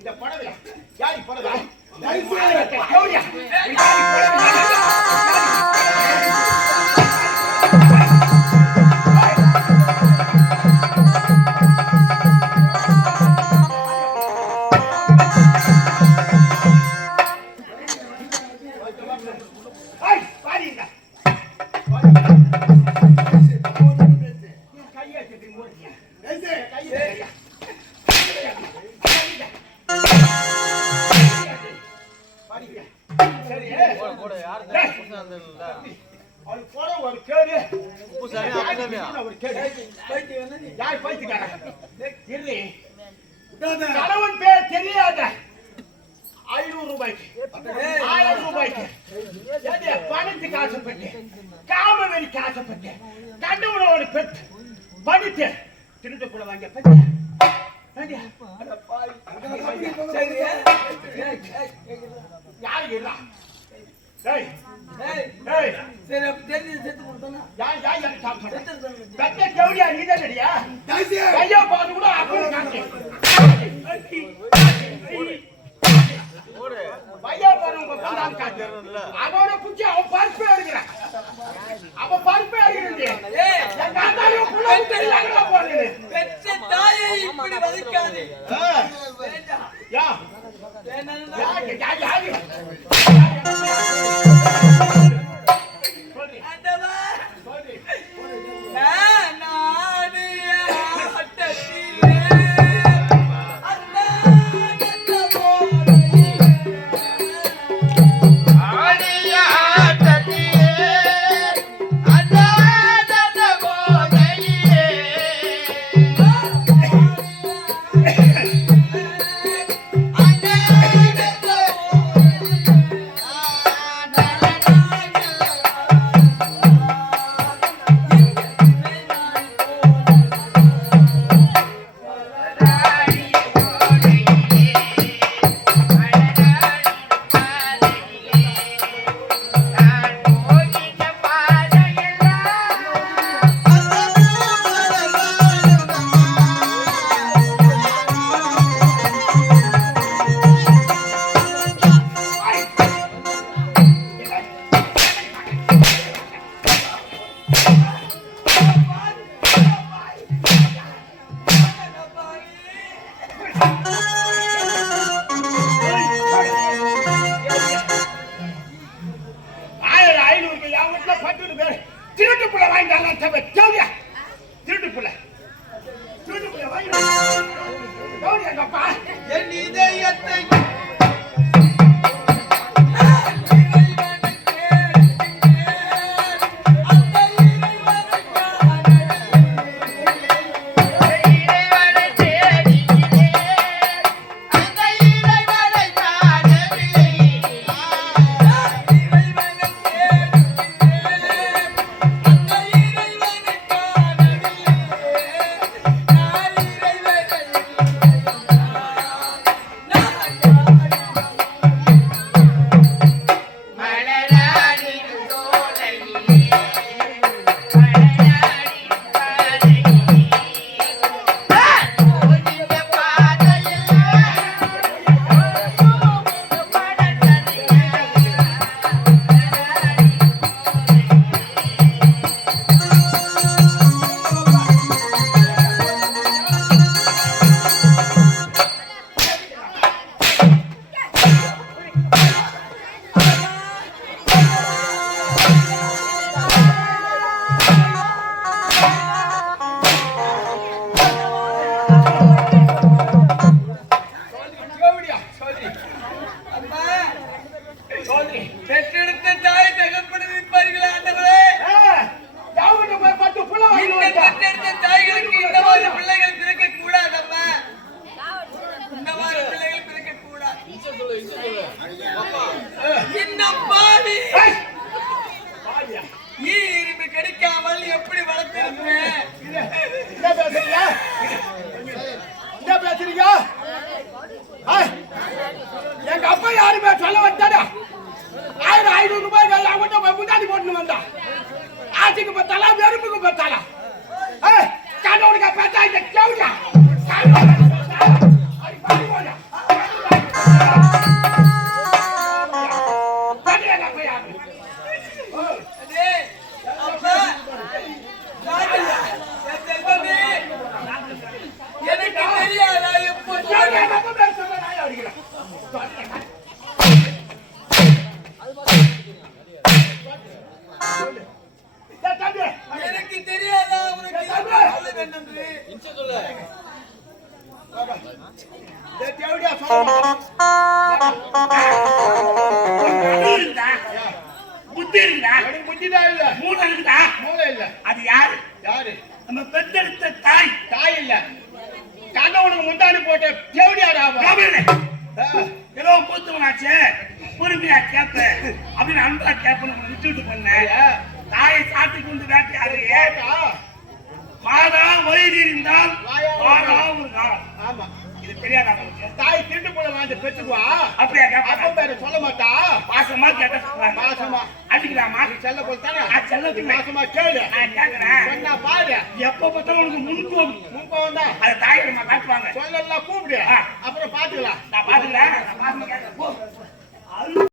இந்த புடவையா? யாரு புடவை? யாரு புடவை? சாவடியா. உனக்கு யாரு புடவை? கணவன் பேர் தெரியாத ஐநூறு ரூபாய்க்கு. ஆயிரம் ரூபாய்க்கு பணத்துக்கு ஆசைப்பட்டு காமவெறிக்கு ஆசைப்பட்டு கண்டவனோட பெற்று படித்து திருட்டு கூட வாங்க பெற்று ஏண்டி, அட பாவி. யாரு இல்லா? டேய் டேய் யார் யார் யார் சாப்பிட்டு பெத்த கேவடியா பெற்ற தாயை இப்படி வதைக்காதே. யா யா யா யா என் வீட்டுல பத்து பேர். திருட்டு புள்ள வாங்கிட்டாங்க தம்பி. ஜவுடியா திருட்டு புள்ள. திருட்டு புள்ள வாங்கிட்டாங்க ஜவுடியா எங்கப்பா என் இதயத்தை என்ன பேசுறீங்க? என்ன பேசுறீங்க? எங்க அப்பா யாருமே சொல்ல வந்தாடா ஆயிரம் ஐநூறு ரூபாய் எல்லாம் கூட போய் முன்னாடி போட்டு வந்தா. ஆட்சிக்கு பார்த்தாலா வெறுப்புக்கு பார்த்தாலா ஏய், பார்த்தா இந்த கேவுடா எனக்கு தெரியாதா உனக்கு? சொல்ல. வேண்டும் என்று? புத்தி இருந்தா புத்திதான் இல்ல. மூணு இருக்குதா மூளை இல்ல. அது யாரு? யாரு? நம்ம பெத்தெடுத்த தாய். தாய் இல்ல. கண்ணவனுக்கு முந்தாணி போட்ட. ஆ, ஏதோ மூத்தவனாச்சே. பொறுமையா கேப்ப அப்படின்னு அன்பா கேப்பன்னு விட்டுட்டு பண்ணேன் தாயை சாட்டி கொண்டு வேட்டையாடு கேட்டா? மாதா வயிறு இருந்தால் வாயா ஒரு நாள். ஆமா. இது தெரியாதா தாய் திருட்டு போல வாங்கி பெற்றுக்குவா? அப்படியா அப்ப பேரு சொல்ல மாட்டா? பாசமா கேட்ட சொல்றாங்க மாசமா அடிக்கலாமா? செல்ல போல தானே? நான் செல்ல. மாசமா கேளு. நான் கேட்கிறேன். சொன்னா பாரு. எப்ப பார்த்தாலும் உனக்கு முன்கோபம். தான். அதை தாயை நம்ம காட்டுவாங்க. சொல்லலாம் கூப்பிடு. அப்புறம் பாத்துக்கலாம் நான் பாத்துக்கிறேன் நான் பாசமா கேட்கிறேன். போ. 아유.